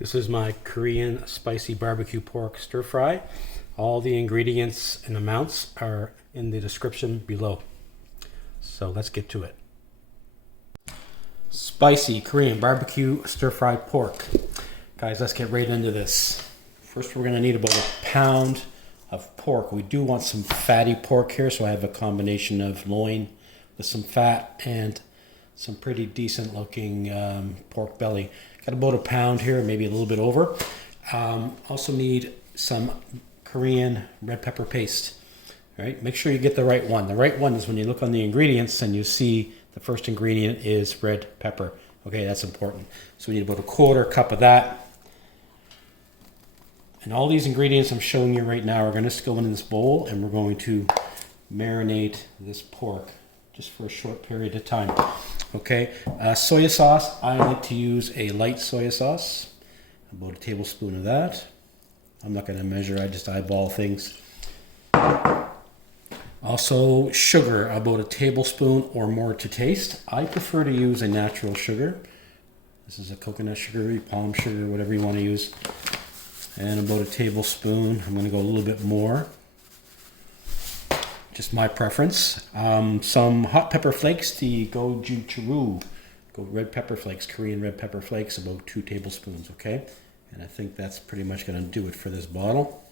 This is my Korean spicy barbecue pork stir fry. All the ingredients and amounts are in the description below. So let's get to it. Spicy Korean barbecue stir fry pork. Guys, let's get right into this. First, we're going to need about a pound of pork. We do want some fatty pork here, so I have a combination of loin with some fat and some pretty decent looking pork belly. Got about a pound here, maybe a little bit over. Also need some Korean red pepper paste. All right, make sure you get the right one. The right one is when you look on the ingredients and you see the first ingredient is red pepper. Okay, that's important. So we need about a quarter cup of that. And all these ingredients I'm showing you right now are going to go in this bowl, and we're going to marinate this pork just for a short period of time. Okay, soy sauce, I like to use a light soy sauce, about a tablespoon of that. I'm not going to measure, I just eyeball things. Also sugar, about a tablespoon or more to taste. I prefer to use a natural sugar. This is a coconut sugar, palm sugar, whatever you want to use. And about a tablespoon, I'm going to go a little bit more. Just my preference. Some hot pepper flakes, the gochujang, red pepper flakes, Korean red pepper flakes, about 2 tablespoons, okay? And I think that's pretty much going to do it for this bottle.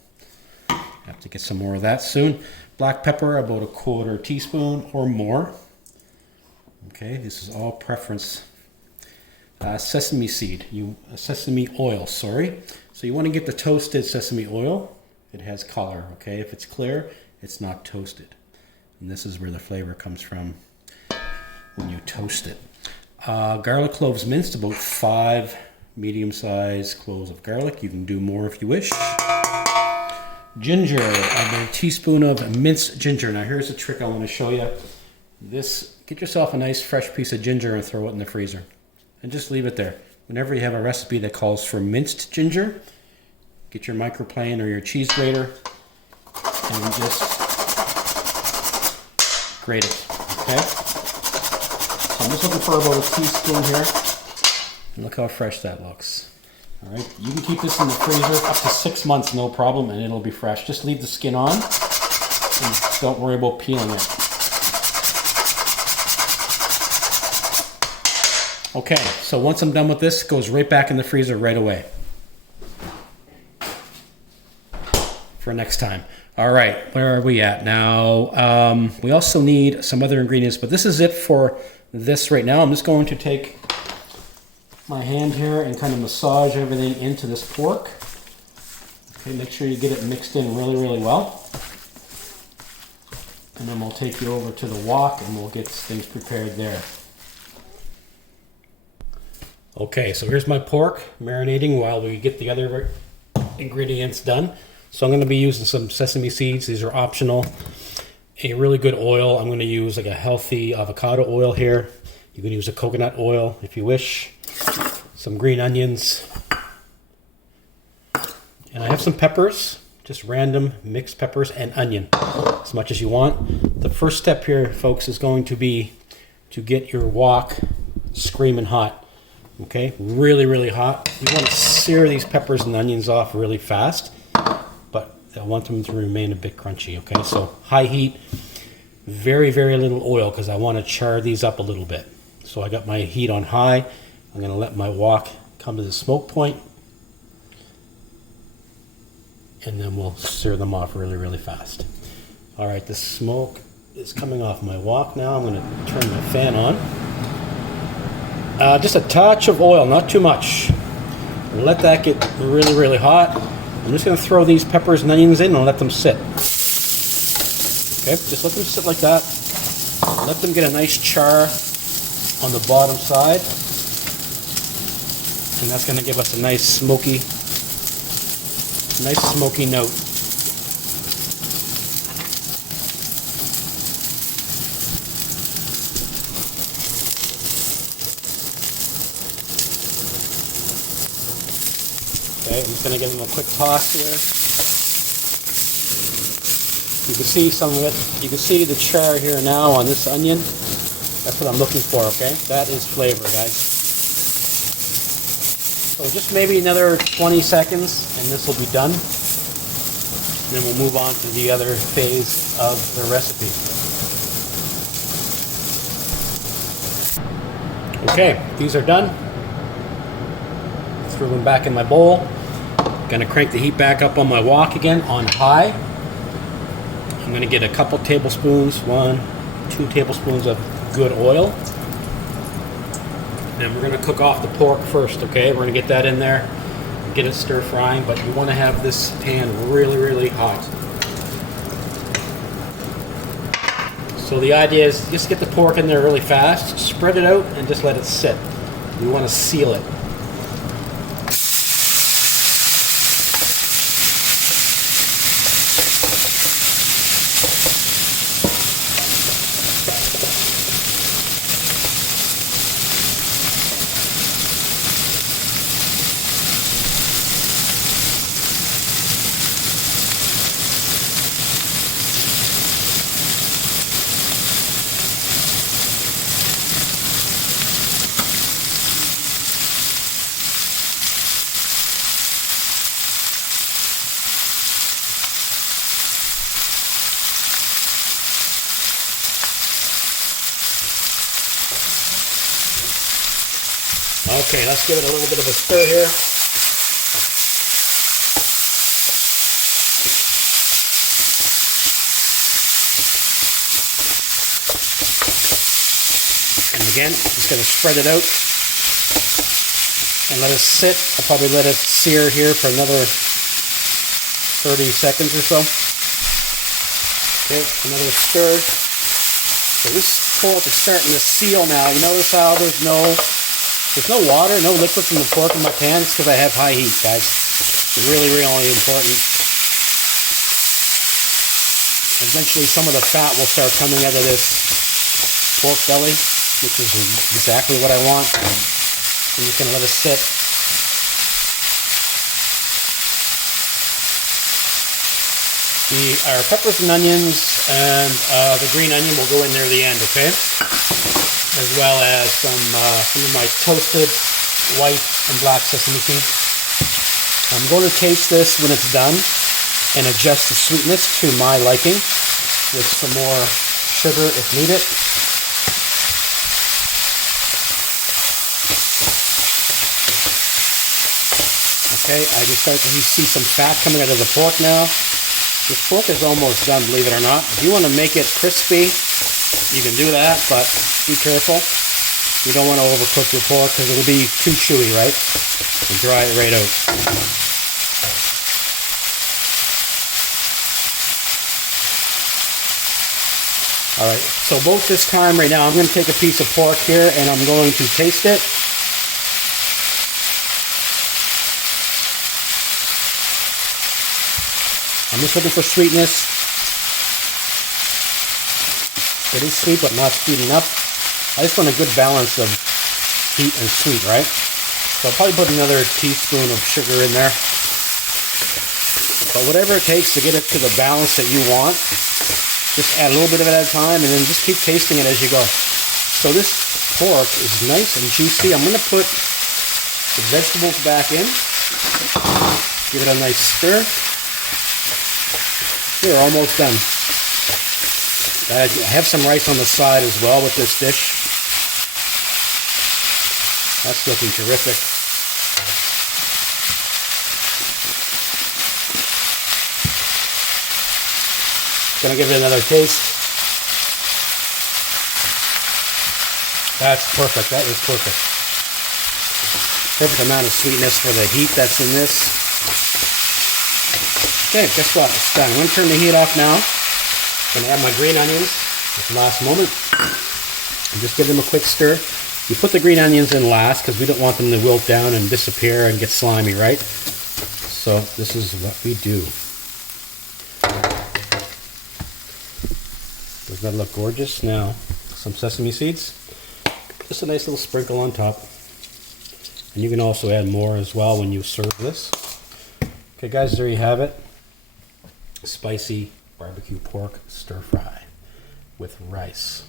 Have to get some more of that soon. Black pepper, about a quarter teaspoon or more. Okay, this is all preference. Sesame oil, sorry. So you want to get the toasted sesame oil. It has color, okay? If it's clear, it's not toasted. And this is where the flavor comes from when you toast it. Garlic cloves minced, about 5 medium-sized cloves of garlic. You can do more if you wish. Ginger, about a teaspoon of minced ginger. Now here's a trick I want to show you. Get yourself a nice fresh piece of ginger and throw it in the freezer. And just leave it there. Whenever you have a recipe that calls for minced ginger, get your microplane or your cheese grater and just grate it, okay? So I'm just looking for about a teaspoon here. And look how fresh that looks. All right, you can keep this in the freezer up to 6 months, no problem, and it'll be fresh. Just leave the skin on and don't worry about peeling it. Okay, so once I'm done with this, it goes right back in the freezer right away for next time. All right, where are we at now? We also need some other ingredients, but this is it for this right now. I'm just going to take my hand here and kind of massage everything into this pork. Okay, make sure you get it mixed in really, really well. And then we'll take you over to the wok and we'll get things prepared there. Okay, so here's my pork marinating while we get the other ingredients done. So I'm going to be using some sesame seeds. These are optional. A really good oil. I'm going to use like a healthy avocado oil here. You can use a coconut oil if you wish. Some green onions. And I have some peppers, just random mixed peppers and onion, as much as you want. The first step here, folks, is going to be to get your wok screaming hot. Okay, really, really hot. You want to sear these peppers and onions off really fast, but I want them to remain a bit crunchy, okay? So high heat, very, very little oil because I want to char these up a little bit. So I got my heat on high. I'm going to let my wok come to the smoke point, and then we'll sear them off really, really fast. All right, the smoke is coming off my wok now. I'm going to turn my fan on. Just a touch of oil, not too much. Let that get really, really hot. I'm just going to throw these peppers and onions in and let them sit. Okay, just let them sit like that. Let them get a nice char on the bottom side. And that's going to give us a nice smoky note. Okay, I'm just going to give them a quick toss here. You can see some of it. You can see the char here now on this onion. That's what I'm looking for, okay? That is flavor, guys. So just maybe another 20 seconds and this will be done. And then we'll move on to the other phase of the recipe. Okay, these are done. Throw them back in my bowl. Gonna crank the heat back up on my wok again on high. I'm gonna get a couple tablespoons, 1-2 tablespoons of good oil. And we're gonna cook off the pork first, okay? We're gonna get that in there, get it stir frying, but you wanna have this pan really, really hot. So the idea is just get the pork in there really fast, spread it out, and just let it sit. You wanna seal it. Okay, let's give it a little bit of a stir here. And again, just going to spread it out and let it sit. I'll probably let it sear here for another 30 seconds or so. Okay, another stir. So this pork is starting to seal now. You notice how there's no water, no liquid from the pork in my pan. It's because I have high heat, guys. It's really, really important. Eventually some of the fat will start coming out of this pork belly, which is exactly what I want. I'm just going to let it sit. Our peppers and onions and the green onion will go in there at the end, okay? As well as some of my toasted white and black sesame seeds. I'm going to taste this when it's done and adjust the sweetness to my liking with some more sugar if needed. Okay, I can start to see some fat coming out of the pork now. This pork is almost done, believe it or not. If you want to make it crispy, you can do that, but be careful. You don't want to overcook your pork because it'll be too chewy, right? And dry it right out. Alright, so both this time right now, I'm going to take a piece of pork here and I'm going to taste it. I'm just looking for sweetness. It is sweet, but not sweet enough. I just want a good balance of heat and sweet, right? So I'll probably put another teaspoon of sugar in there. But whatever it takes to get it to the balance that you want, just add a little bit of it at a time and then just keep tasting it as you go. So this pork is nice and juicy. I'm going to put the vegetables back in. Give it a nice stir. We're almost done. I have some rice on the side as well with this dish. That's looking terrific. Gonna give it another taste. That's perfect. That is perfect. Perfect amount of sweetness for the heat that's in this. Okay, guess what? It's done. I'm going to turn the heat off now. I'm going to add my green onions at the last moment. And just give them a quick stir. You put the green onions in last because we don't want them to wilt down and disappear and get slimy, right? So this is what we do. Doesn't that look gorgeous? Now, some sesame seeds. Just a nice little sprinkle on top. And you can also add more as well when you serve this. Okay guys, there you have it. Spicy barbecue pork stir fry with rice.